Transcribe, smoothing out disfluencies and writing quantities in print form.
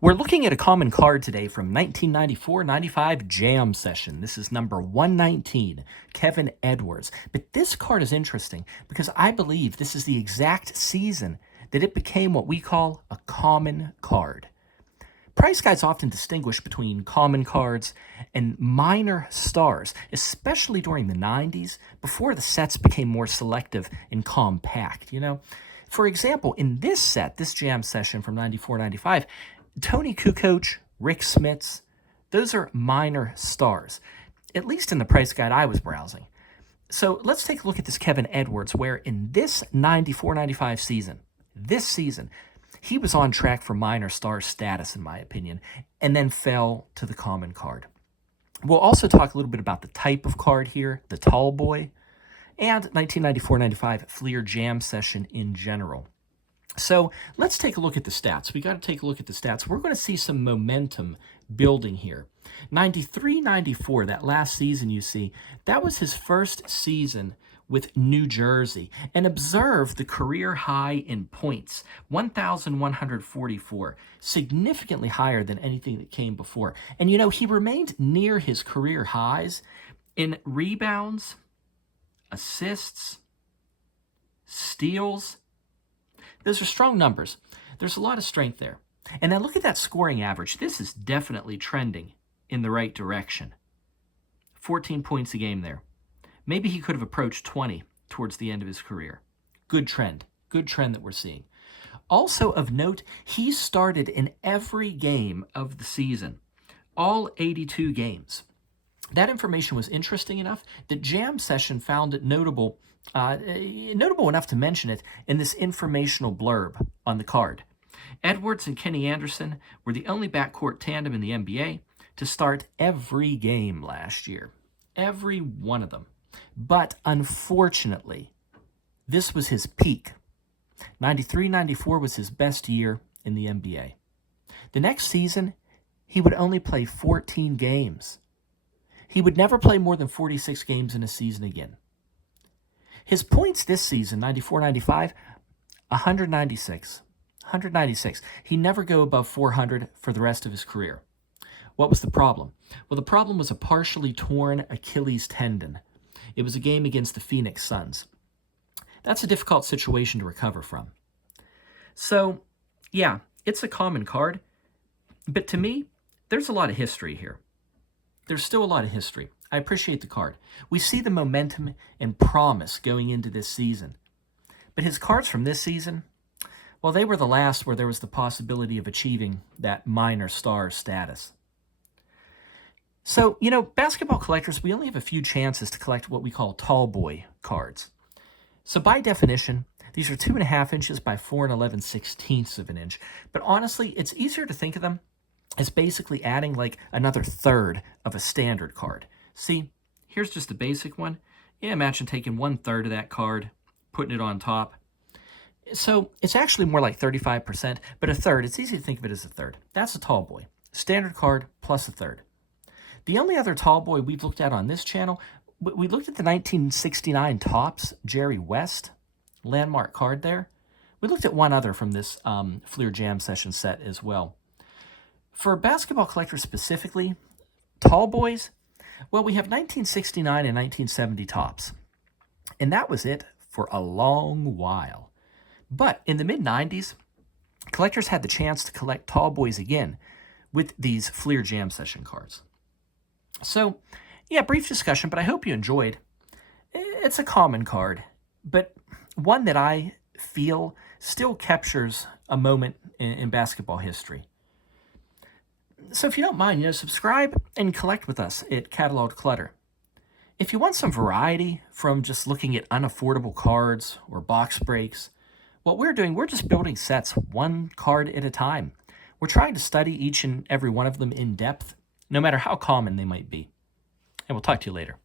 We're looking at a common card today from 1994-95 Jam Session. This is number 119, Kevin Edwards. But this card is interesting because I believe this is the exact season that it became what we call a common card. Price guides often distinguish between common cards and minor stars, especially during the 90s, before the sets became more selective and compact, For example, in this set, this Jam Session from 94-95, Tony Kukoc, Rick Smits, those are minor stars, at least in the price guide I was browsing. So let's take a look at this Kevin Edwards, where in this 94-95 season, he was on track for minor star status, in my opinion, and then fell to the common card. We'll also talk a little bit about the type of card here, the tall boy, and 1994-95 Fleer Jam Session in general. So let's take a look at the stats. We got to take a look at the stats. We're going to see some momentum building here. 93-94, that last season you see, that was his first season with New Jersey. And observe the career high in points, 1,144, significantly higher than anything that came before. And he remained near his career highs in rebounds, assists, steals. Those are strong numbers. There's a lot of strength there. And then look at that scoring average. This is definitely trending in the right direction. 14 points a game there. Maybe he could have approached 20 towards the end of his career. Good trend that we're seeing. Also of note, he started in every game of the season, all 82 games. That information was interesting enough that Jam Session found it notable enough to mention it in this informational blurb on the card. Edwards and Kenny Anderson were the only backcourt tandem in the NBA to start every game last year. Every one of them. But unfortunately, this was his peak. 93-94 was his best year in the NBA. The next season, he would only play 14 games. He would never play more than 46 games in a season again. His points this season, 94-95, 196. 196. He never go above 400 for the rest of his career. What was the problem? Well, the problem was a partially torn Achilles tendon. It was a game against the Phoenix Suns. That's a difficult situation to recover from. So, yeah, it's a common card. But to me, there's a lot of history here. There's still a lot of history. I appreciate the card. We see the momentum and promise going into this season. But his cards from this season, well, they were the last where there was the possibility of achieving that minor star status. So, basketball collectors, we only have a few chances to collect what we call tall boy cards. So by definition, these are 2.5 inches by 4 11/16 of an inch. But honestly, it's easier to think of them as basically adding like another third of a standard card. See, here's just a basic one. Yeah, imagine taking 1/3 of that card, putting it on top. So it's actually more like 35%, but a third, it's easy to think of it as a third. That's a tall boy. Standard card plus a third. The only other tall boy we've looked at on this channel, we looked at the 1969 Topps Jerry West landmark card there. We looked at one other from this Fleer Jam Session set as well. For basketball collectors specifically, tall boys, well, we have 1969 and 1970 Topps. And that was it for a long while. But in the mid-90s, collectors had the chance to collect tall boys again with these Fleer Jam Session cards. So, yeah, brief discussion, but I hope you enjoyed. It's a common card, but one that I feel still captures a moment in basketball history. So if you don't mind, subscribe and collect with us at Cataloged Clutter. If you want some variety from just looking at unaffordable cards or box breaks, what we're doing, we're just building sets one card at a time. We're trying to study each and every one of them in depth, no matter how common they might be. And we'll talk to you later.